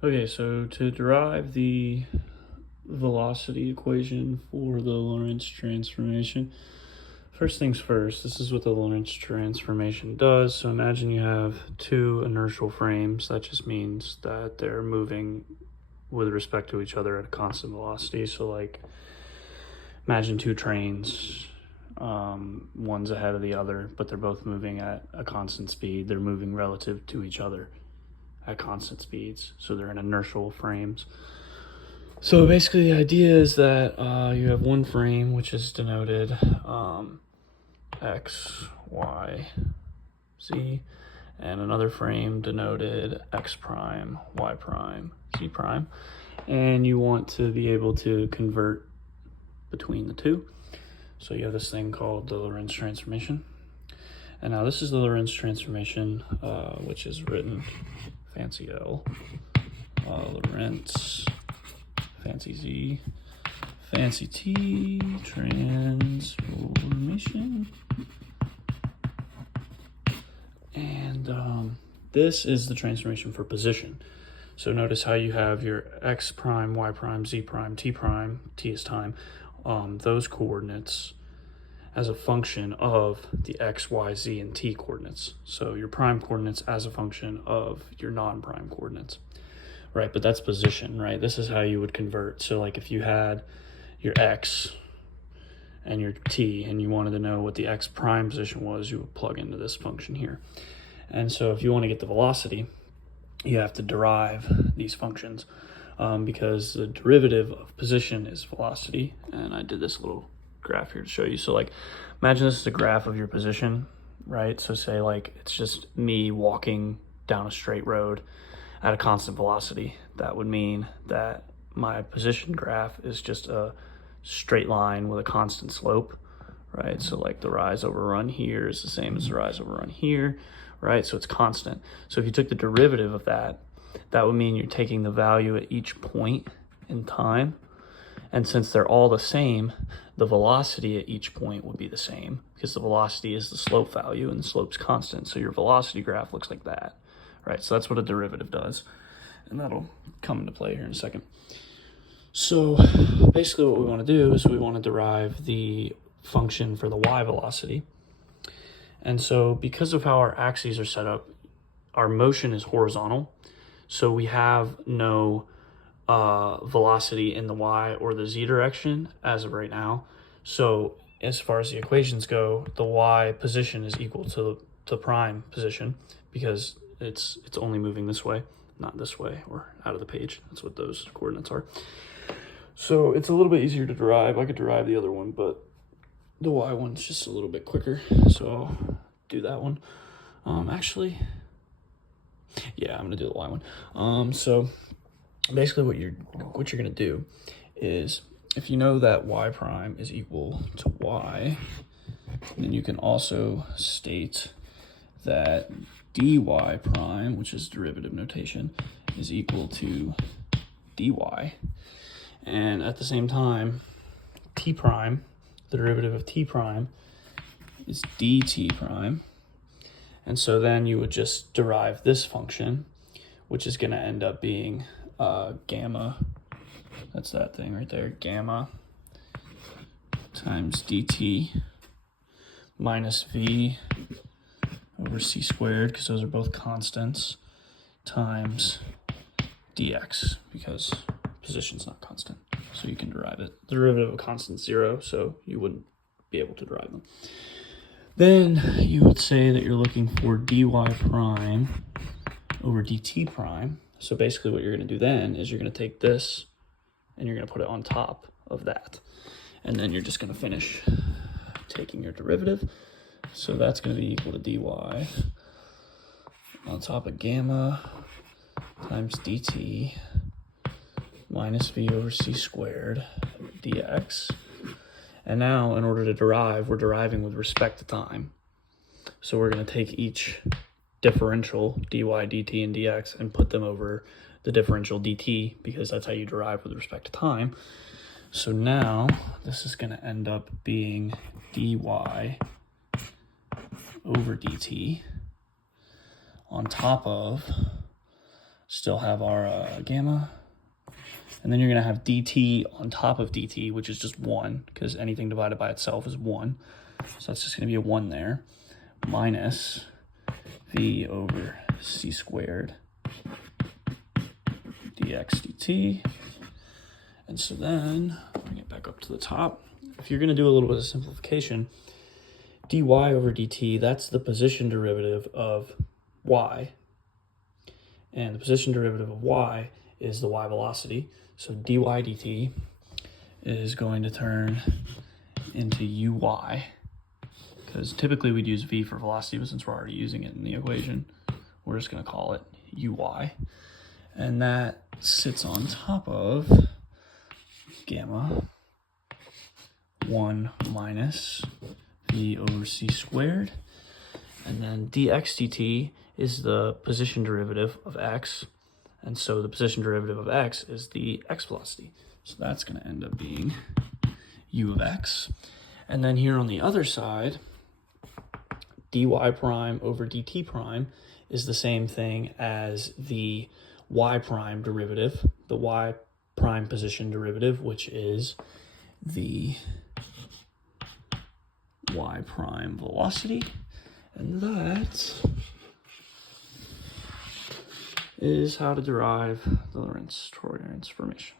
Okay, so to derive the velocity equation for the Lorentz transformation, first things first, this is what the Lorentz transformation does. So imagine you have two inertial frames. That just means that they're moving with respect to each other at a constant velocity. So like imagine two trains, one's ahead of the other, but they're both moving at a constant speed. They're moving relative to each other at constant speeds, so they're in inertial frames. So basically the idea is that you have one frame which is denoted x, y, z, and another frame denoted x prime, y prime, z prime, and you want to be able to convert between the two. So you have this thing called the Lorentz transformation. And now this is the Lorentz transformation, which is written fancy L, Lorentz, fancy Z, fancy T, transformation. And this is the transformation for position. So notice how you have your x prime, y prime, z prime, t is time, those coordinates as a function of the x, y, z, and t coordinates. So your prime coordinates as a function of your non-prime coordinates, right? But that's position, right? This is how you would convert. So like if you had your x and your t and you wanted to know what the x prime position was, you would plug into this function here. And so if you want to get the velocity, you have to derive these functions because the derivative of position is velocity. And I did this little graph here to show you. So like imagine this is a graph of your position, right? So say like it's just me walking down a straight road at a constant velocity. That would mean that my position graph is just a straight line with a constant slope, right? So like the rise over run here is the same as the rise over run here, right? So it's constant. So if you took the derivative of that, that would mean you're taking the value at each point in time. And since they're all the same, the velocity at each point would be the same because the velocity is the slope value and the slope's constant. So your velocity graph looks like that, right? So that's what a derivative does. And that'll come into play here in a second. So basically what we want to do is we want to derive the function for the y velocity. And so because of how our axes are set up, our motion is horizontal. So we have no velocity in the y or the z direction as of right now. So as far as the equations go, the y position is equal to the prime position because it's only moving this way, not this way or out of the page. That's what those coordinates are. So it's a little bit easier to derive. I could derive the other one, but the y one's just a little bit quicker. So I'll do that one. Actually, yeah, I'm gonna do the y one. So basically what you're gonna do is if you know that y prime is equal to y, then you can also state that dy prime, which is derivative notation, is equal to dy. And at the same time, t prime, the derivative of t prime, is dt prime. And so then you would just derive this function, which is going to end up being gamma, that's that thing right there, gamma times dt minus v over c squared, because those are both constants, times dx, because position's not constant, so you can derive it. The derivative of a constant is 0, so you wouldn't be able to derive them. Then you would say that you're looking for dy prime over dt prime. So basically what you're going to do then is you're going to take this and you're going to put it on top of that. And then you're just going to finish taking your derivative. So that's going to be equal to dy on top of gamma times dt minus v over c squared dx. And now in order to derive, we're deriving with respect to time. So we're going to take each differential dy, dt, and dx and put them over the differential dt because that's how you derive with respect to time. So now this is going to end up being dy over dt on top of still have our gamma. And then you're going to have dt on top of dt, which is just 1, because anything divided by itself is 1. So that's just going to be a 1 there, minus v over c squared dx dt. And so then, bring it back up to the top. If you're going to do a little bit of simplification, dy over dt, that's the position derivative of y. And the position derivative of y is the y velocity. So dy dt is going to turn into uy, because typically we'd use v for velocity, but since we're already using it in the equation, we're just going to call it uy. And that sits on top of gamma 1 minus v over c squared. And then dx dt is the position derivative of x. And so the position derivative of x is the x velocity. So that's going to end up being u of x. And then here on the other side, dy prime over dt prime is the same thing as the y prime derivative, the y prime position derivative, which is the y prime velocity. And that is how to derive the Lorentz transformation.